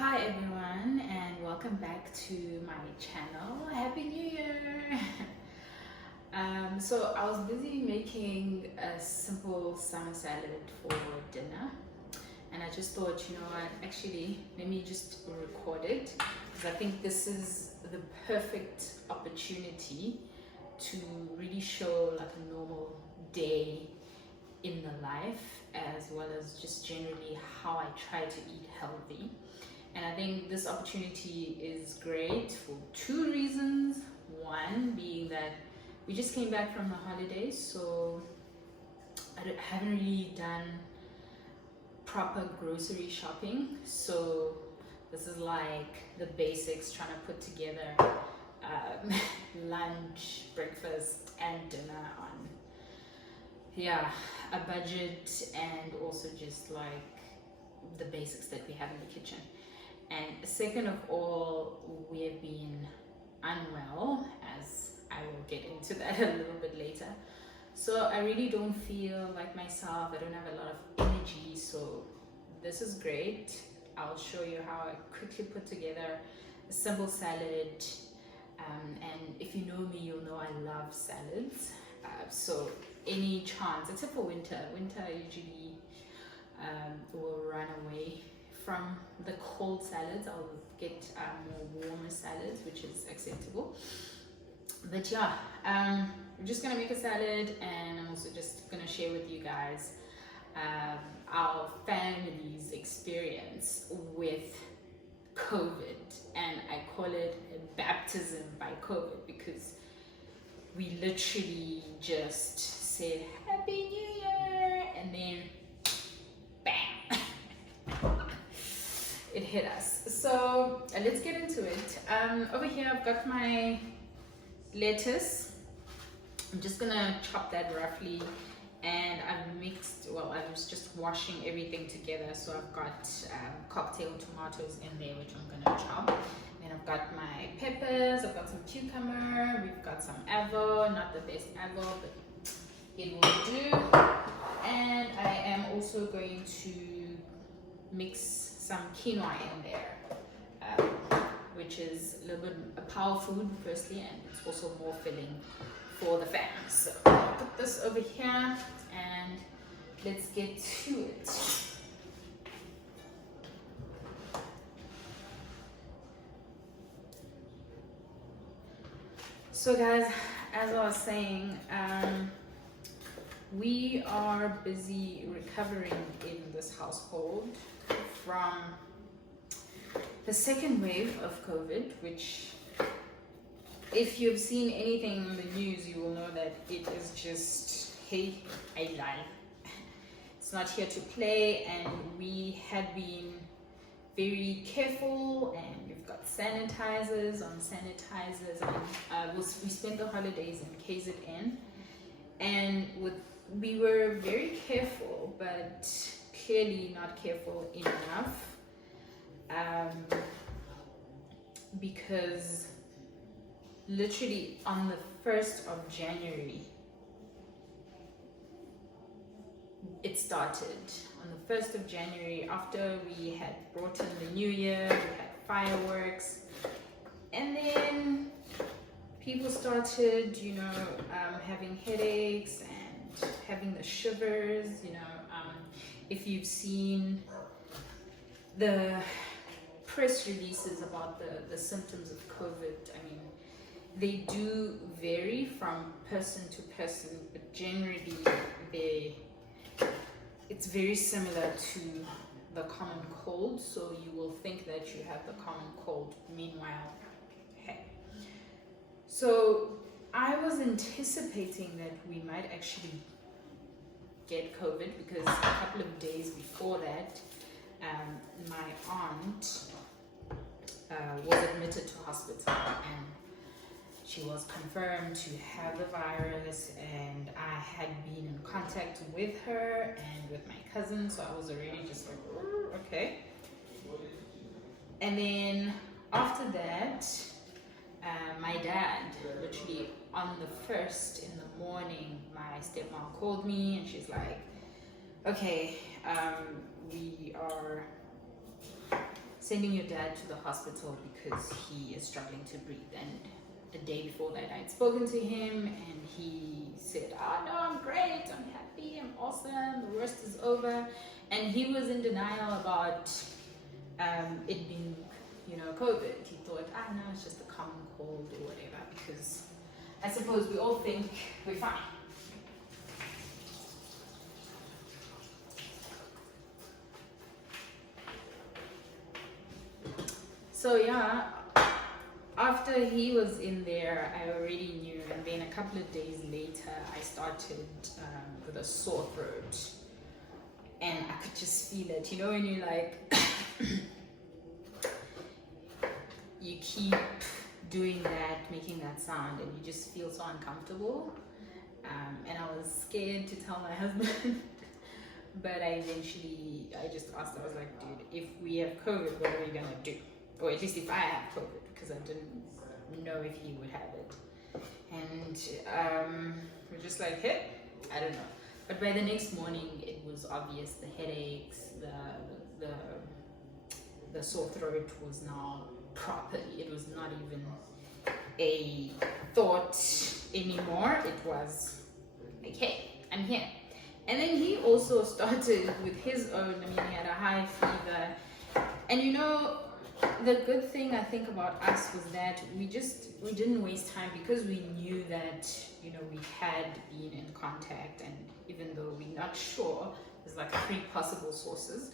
Hi everyone, and welcome back to my channel. Happy New Year! So I was busy making a simple summer salad for dinner, and I just thought, you know what, actually let me just record it, because I think this is the perfect opportunity to really show like a normal day in the life, as well as just generally how I try to eat healthy. And I think this opportunity is great for two reasons. One being that we just came back from the holidays, so haven't really done proper grocery shopping. So this is like the basics, trying to put together lunch, breakfast, and dinner on a budget, and also just like the basics that we have in the kitchen. And second of all, we have been unwell, as I will get into that a little bit later. So I really don't feel like myself. I don't have a lot of energy. So this is great. I'll show you how I quickly put together a simple salad. And if you know me, you'll know I love salads. So any chance, except for winter usually will run away from the cold salads. I'll get more warmer salads, which is acceptable. But yeah, we're just gonna make a salad, and I'm also just gonna share with you guys our family's experience with COVID, and I call it a baptism by COVID, because we literally just said Happy New Year, and then bam, it hit us. So let's get into it. Over here I've got my lettuce. I'm just gonna chop that roughly, and I was just washing everything together. So I've got cocktail tomatoes in there, which I'm gonna chop. Then I've got my peppers, I've got some cucumber, we've got some avo, not the best avo, but it will do. And I am also going to mix some quinoa in there, which is a little bit a power food firstly, and it's also more filling for the fam. So I'll put this over here and let's get to it. So guys, as I was saying, we are busy recovering in this household from the second wave of COVID, which, if you've seen anything in the news, you will know that it is just, hey, I lie. It's not here to play, and we had been very careful, and we've got sanitizers on sanitizers, and we spent the holidays in KZN, and we were very careful, but clearly not careful enough, because literally on the 1st of January it started. On the 1st of January, after we had brought in the new year, we had fireworks, and then people started, having headaches and having the shivers. If you've seen the press releases about the symptoms of COVID, I mean, they do vary from person to person, but generally it's very similar to the common cold. So you will think that you have the common cold, meanwhile, hey. So I was anticipating that we might actually get COVID, because a couple of days before that, my aunt was admitted to hospital, and she was confirmed to have the virus, and I had been in contact with her and with my cousin, so I was already just like, okay. And then after that, my dad, literally on the 1st in the morning, my stepmom called me, and she's like, okay, we are sending your dad to the hospital because he is struggling to breathe. And the day before that, I had spoken to him and he said, "Oh no, I'm great, I'm happy, I'm awesome, the worst is over." And he was in denial about it being, COVID. He thought, no, it's just a common cold or whatever, because I suppose we all think we're fine. So yeah, after he was in there, I already knew, and then a couple of days later, I started with a sore throat, and I could just feel it. When you like, you keep doing that, making that sound, and you just feel so uncomfortable. And I was scared to tell my husband, but I just asked, I was like, dude, if we have COVID, what are we gonna do? Or at least if I have COVID, because I didn't know if he would have it. And we're just like, hey, I don't know. But by the next morning, it was obvious. The headaches, the sore throat was now properly. It was not even a thought anymore. It was like, hey, I'm here. And then he also started with his own. He had a high fever. And the good thing I think about us was that we didn't waste time, because we knew that we had been in contact, and even though we're not sure, there's like 3 possible sources,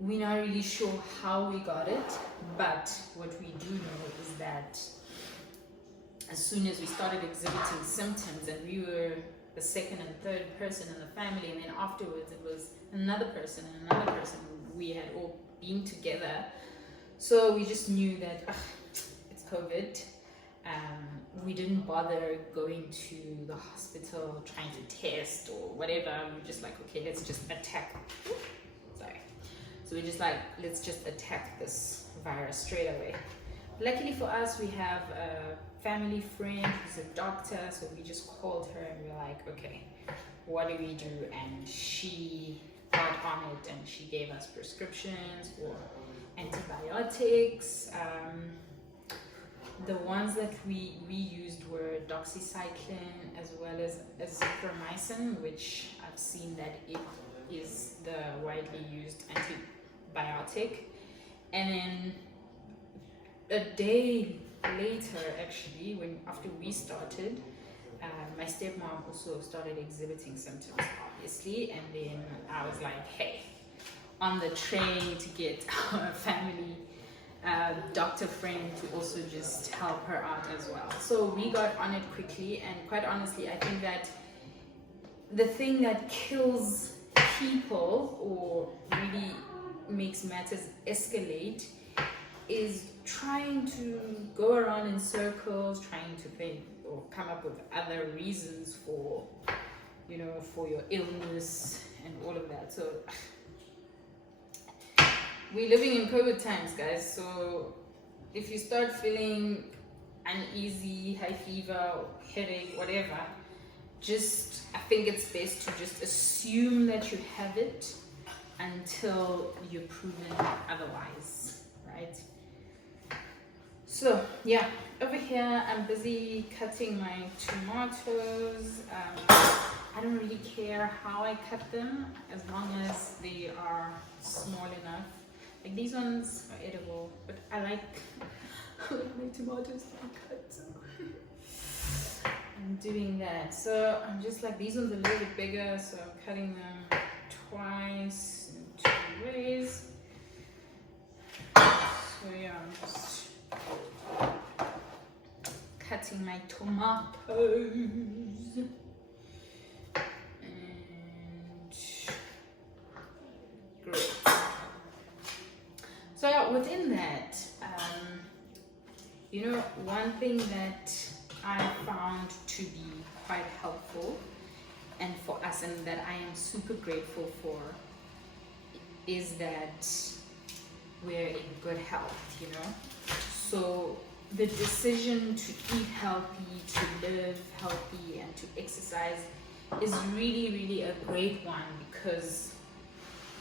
we're not really sure how we got it. But what we do know is that as soon as we started exhibiting symptoms, and we were the second and third person in the family, and then afterwards it was another person and another person, we had all been together. So we just knew that it's COVID. We didn't bother going to the hospital trying to test or whatever. We were just like, okay, let's just attack. Sorry. So we're just like, let's just attack this virus straight away. Luckily for us, we have a family friend who's a doctor, so we just called her and we were like, okay, what do we do? And she got on it and she gave us prescriptions for antibiotics. The ones that we used were doxycycline as well as azithromycin, which I've seen that it is the widely used antibiotic. And then a day later, actually, after we started, my stepmom also started exhibiting symptoms, obviously, and then I was like, hey, on the train to get our family doctor friend to also just help her out as well. So we got on it quickly, and quite honestly, I think that the thing that kills people or really makes matters escalate is trying to go around in circles, trying to think or come up with other reasons for your illness and all of that. So we're living in COVID times, guys. So if you start feeling uneasy, high fever, headache, whatever, I think it's best to just assume that you have it until you're proven otherwise, right? So yeah, over here I'm busy cutting my tomatoes. I don't really care how I cut them, as long as they are small enough. Like these ones are edible, but I like my tomatoes to be cut. So I'm doing that. So I'm just like, these ones are a little bit bigger, so I'm cutting them twice in 2 ways. So yeah, I'm just cutting my tomatoes. And great. So yeah, within that, one thing that I found to be quite helpful and for us, and that I am super grateful for, is that we're in good health, So the decision to eat healthy, to live healthy, and to exercise is really, really a great one, because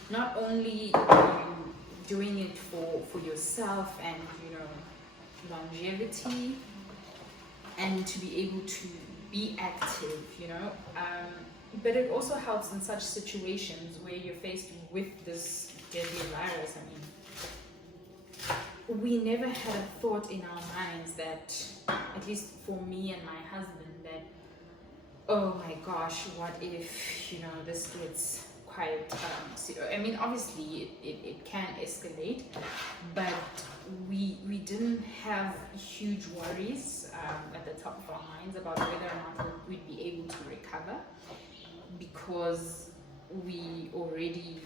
not only do you doing it for yourself and, you know, longevity, and to be able to be active, you know. But it also helps in such situations where you're faced with this deadly virus. I mean, we never had a thought in our minds that, at least for me and my husband, that, oh my gosh, what if, you know, this gets quite, I mean, obviously it can escalate, but we didn't have huge worries at the top of our minds about whether or not we'd be able to recover, because we already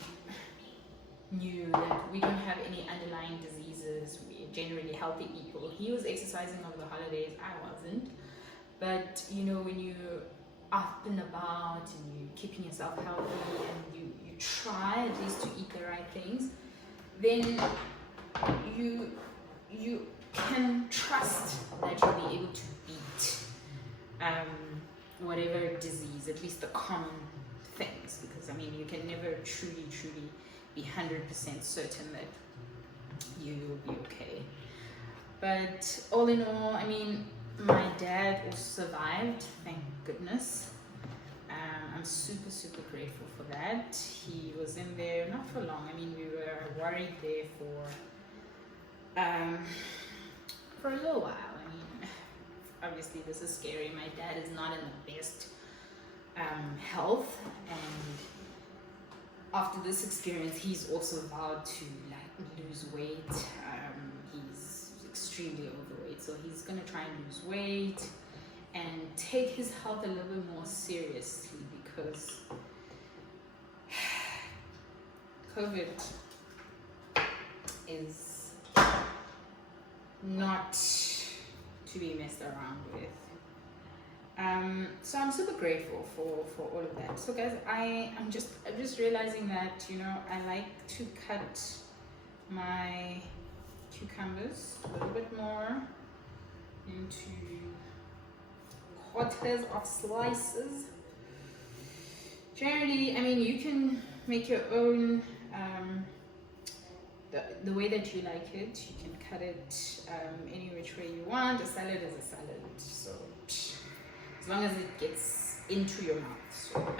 knew that we don't have any underlying diseases. We're generally healthy people. He was exercising over the holidays, I wasn't. But you know, when you're up and about and you're keeping yourself healthy and you try at least to eat the right things, then you can trust that you'll be able to beat whatever disease, at least the common things, because I mean, you can never truly be 100% certain that you will be okay. But all in all, I mean, my dad also survived, thank goodness. I'm super grateful for that. He was in there not for long. I mean, we were worried there for a little while. I mean, obviously this is scary. My dad is not in the best health, and after this experience, he's also vowed to like lose weight. He's extremely overweight, so he's gonna try and lose weight and take his health a little bit more seriously, because COVID is not to be messed around with. So I'm super grateful for all of that. So guys, I'm just realizing that, you know, I like to cut my cucumbers a little bit more into quarters of slices. Generally, I mean, you can make your own the way that you like it. You can cut it any which way you want. A salad is a salad, so as long as it gets into your mouth. So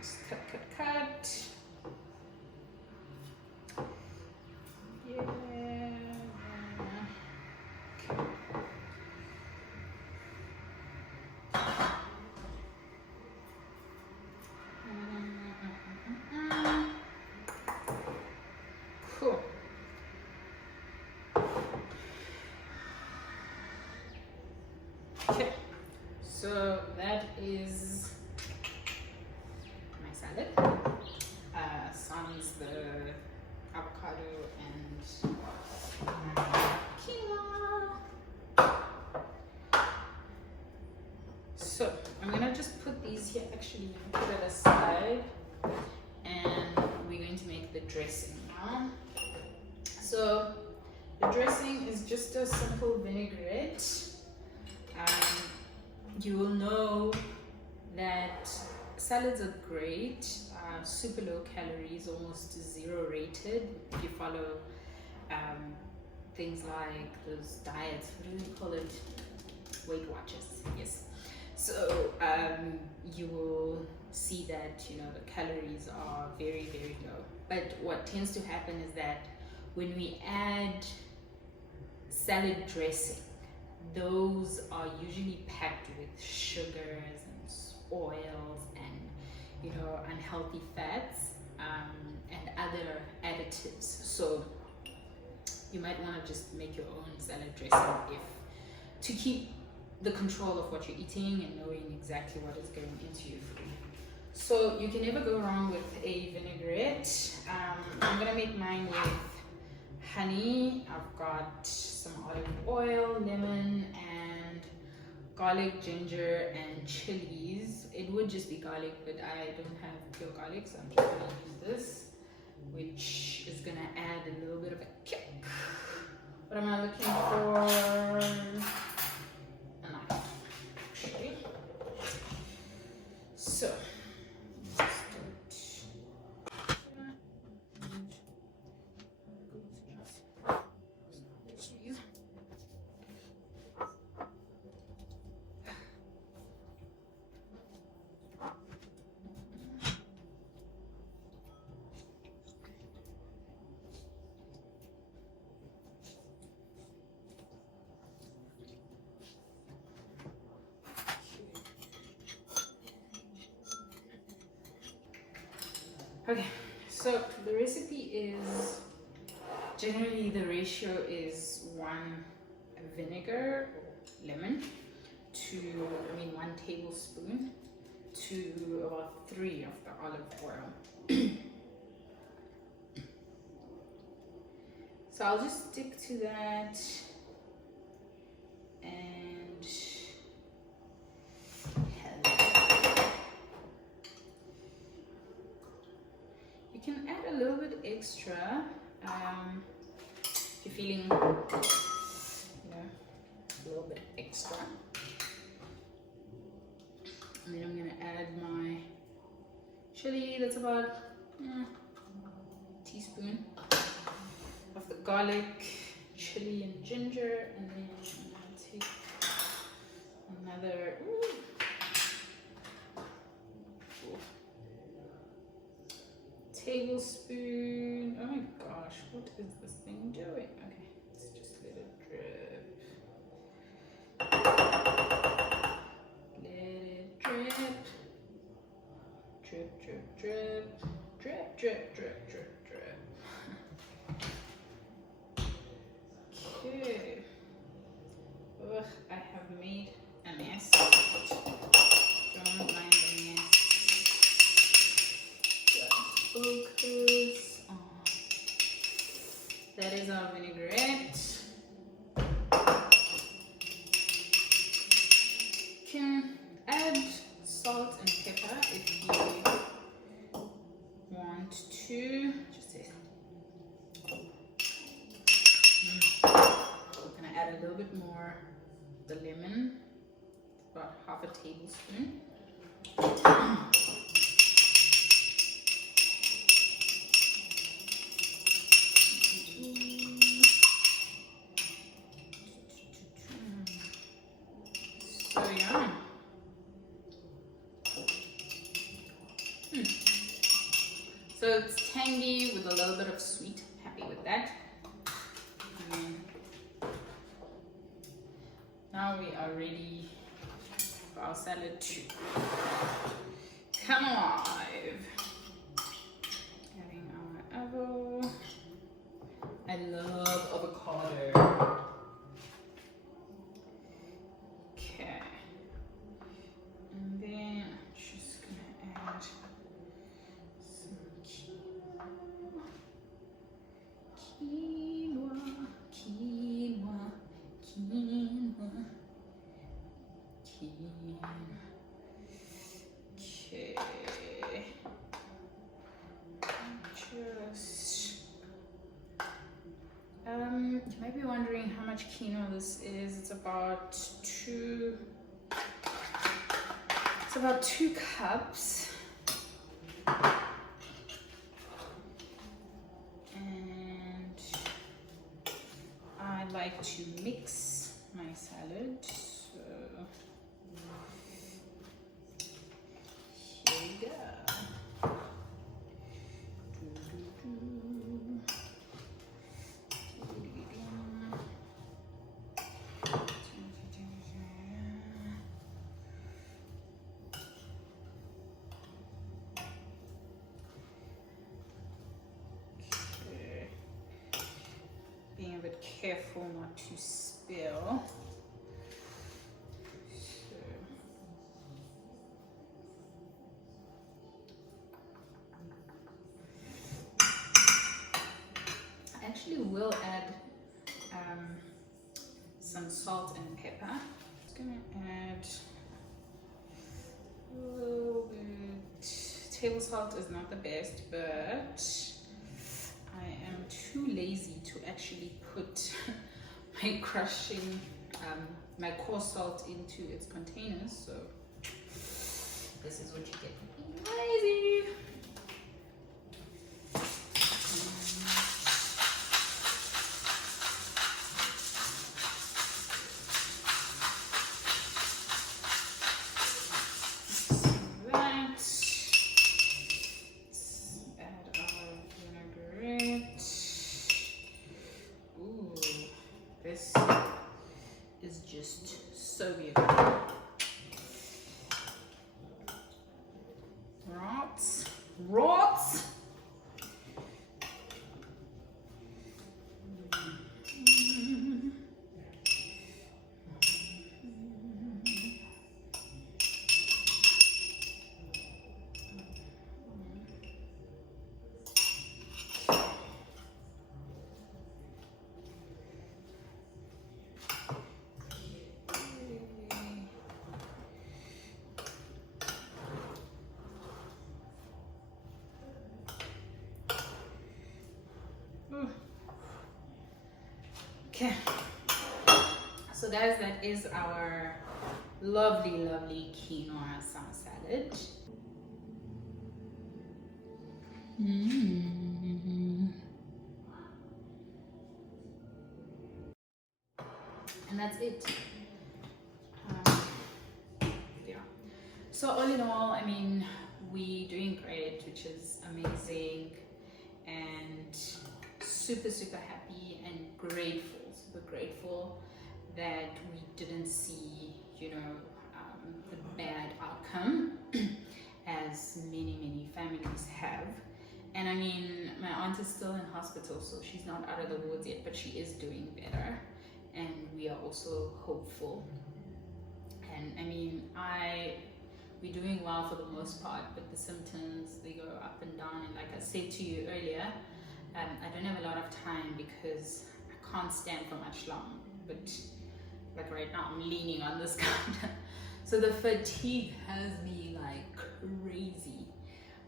just cut. Yeah. Cool. Okay, so that is my salad. Sans the avocado and quinoa. So I'm gonna just put these here. Actually, put it aside, and we're going to make the dressing now. So the dressing is just a simple vinaigrette. You will know that salads are great, super low calories, almost zero rated. If you follow things like those diets, what do we call it? Weight Watchers, yes. So you will see that, you know, the calories are very low. But what tends to happen is that when we add salad dressing, those are usually packed with sugars and oils and, you know, unhealthy fats and other additives. So you might want to just make your own salad dressing to keep the control of what you're eating and knowing exactly what is going into your food. So you can never go wrong with a vinaigrette. I'm gonna make mine with honey. I've got some olive oil, lemon, and garlic, ginger, and chilies. It would just be garlic, but I don't have pure garlic, so I'm just gonna use this, which is gonna add a little bit of a kick. What am I looking for? A knife, actually. So Okay, so the recipe is generally the ratio is 1 vinegar or lemon to 1 tablespoon to about 3 of the olive oil. So I'll just stick to that, and you can add a little bit extra if you're feeling, a little bit extra. And then I'm gonna add my chili. That's about a teaspoon of the garlic, chili, and ginger. And then I'm gonna take another tablespoon. Oh my gosh, what is this thing doing? Okay, let's just let it drip. Let it drip. Drip, drip, drip. Drip, drip, drip, drip, drip. Okay. Ugh, I have made a mess. Don't mind the mess. Focus on. That is our vinaigrette. You can add salt and pepper if you want to. Just say. I'm gonna add a little bit more the lemon, about half a tablespoon. So yum. So it's tangy with a little bit of sweet. Happy with that. Now we are ready for our salad to come alive. Adding our avocado. I love avocado. Okay. And then I'm just gonna add some quinoa. Okay. Just you might be wondering how much quinoa this is. It's about 2 cups. And I like to mix my salad. So here we go. Being a bit careful not to spill. I actually will add some salt and pepper. Just gonna add a little bit. Table salt is not the best, but I am too lazy to actually put my crushing, my coarse salt into its containers. So this is what you get. Lazy. This is just so beautiful. Right. Okay, so guys, that is our lovely quinoa summer salad. And that's it. Yeah, so all in all, I mean, we're doing great, which is amazing, and super happy and grateful, super grateful that we didn't see, you know, the bad outcome as many families have. And I mean, my aunt is still in hospital, so she's not out of the woods yet, but she is doing better, and we are also hopeful. And I mean, we're doing well for the most part, but the symptoms, they go up and down. And like I said to you earlier, I don't have a lot of time because I can't stand for much long, but like right now I'm leaning on this counter, so the fatigue has me like crazy.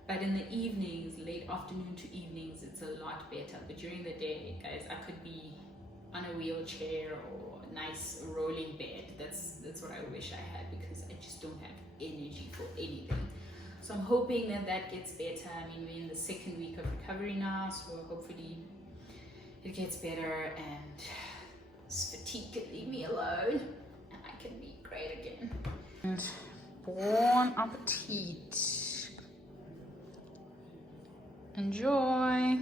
But in the evenings, late afternoon to evenings, it's a lot better. But during the day, guys, I could be on a wheelchair or a nice rolling bed. That's what I wish I had, because I just don't have energy for anything. So I'm hoping that gets better. I mean, we're in the 2nd week of recovery now, so hopefully it gets better and this fatigue can leave me alone and I can be great again. And bon appetit. Enjoy.